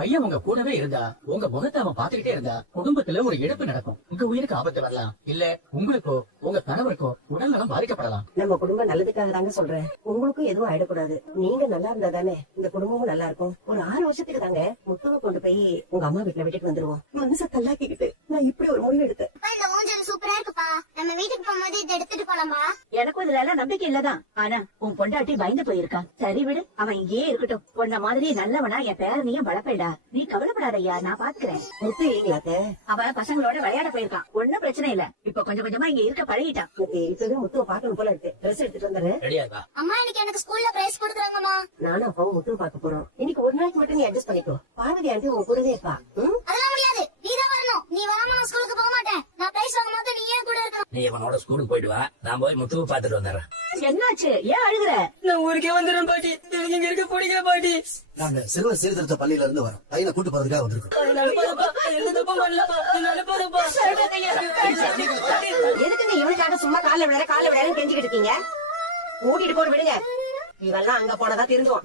பையன் உங்க கூடவே இருந்தா, உங்க முகத்தை அவன் பாத்துக்கிட்டே இருந்தா, குடும்பத்துல ஒரு இழப்பு நடக்கும். உங்க உயிருக்கு ஆபத்து வரலாம். இல்ல உங்களுக்கோ உங்க கணவருக்கோ உடல்நலம் பாதிக்கப்படலாம். நம்ம குடும்பம் நல்லதுக்காக தாங்க சொல்றேன். உங்களுக்கும் எதுவும் ஆயிடக்கூடாது. நீங்க நல்லா இருந்தா தானே இந்த குடும்பமும் நல்லா இருக்கும். ஒரு 6 வருஷத்துக்கு தாங்க முத்துவை கொண்டு போய் உங்க அம்மா வீட்டுல விட்டுட்டு வந்துருவோம். மனசை தள்ளாக்கிக்கிட்டு நான் இப்படி ஒரு முடிவு எடுத்தேன். இந்த ஊஞ்சல் சூப்பரா இருக்குப்பா. நம்ம வீட்டுக்கு போகும்போது இதை எடுத்துட்டு போலாமா? எனக்கும் இதுல எல்லாம் நம்பிக்கை இல்லதான். ஆனா உன் பொண்டாட்டி பயந்து போயிருக்கான். சரி விடு, அவன் இங்கேயே இருக்கட்டும். உன்ன மாதிரி நல்லவனா என் பேரனையும் வளர்ப்பேடா. நீ கவலைப்படாதய்யா, நான் பாத்துக்கிறேன். முத்து இல்லைங்களாத்த? அவன் பசங்களோட விளையாட போயிருக்கான். ஒன்னும் பிரச்சனை இல்ல. இப்ப கொஞ்சம் கொஞ்சமா இங்க இருக்க பழகிட்டான். இப்பவே முத்துவை பாக்கணும் போல இருக்கு. ட்ரெஸ் எடுத்துட்டு வந்துடுறேன். ரெடியாதா? அம்மா இன்னைக்கு எனக்கு ஸ்கூல்ல பிரைஸ் கொடுக்குறாங்கம்மா. நானும் அப்பாவும் முத்துவை பாக்க போறோம். இன்னைக்கு ஒரு நாளைக்கு மட்டும் நீ அட்ஜஸ்ட் பண்ணிக்கோ. பார்வதி ஆண்டி உன் கூடவே இருப்பா. அதெல்லாம் முடியாது. நீதான் வரணும். நீ வராம நான் ஸ்கூலுக்கு போக மாட்டேன். நான் பிரைஸ் வாங்கும் போது நீ ஏன் கூட இருக்கணும்? நீ அவனோட ஸ்கூலுக்கு போயிட்டு வா, நான் போய் முத்துவை பாத்துட்டு வந்துடுறேன். என்னாச்சு? ஏன் அழுகுற? நான் ஊருக்கே வந்துடுறேன் பாட்டி. எனக்கு இங்க இருக்க பிடிக்கல பாட்டி. நாங்க சிறுவர் சீர்திருத்த பள்ளியில இருந்து வரோம். பையனை கூட்டு போறதுக்காக வந்திருக்கோம். என்னால போதுப்பா. எந்த தப்பும் பண்ணலப்பா. என்னால போதுப்பா. எதுக்குங்க இவனுக்காக சும்மா கால விளையாட கெஞ்சிக்கிட்டு இருக்கீங்க? கூட்டிட்டு போட விடுங்க. இவெல்லாம் அங்க போனதா தெரிஞ்சுவான்.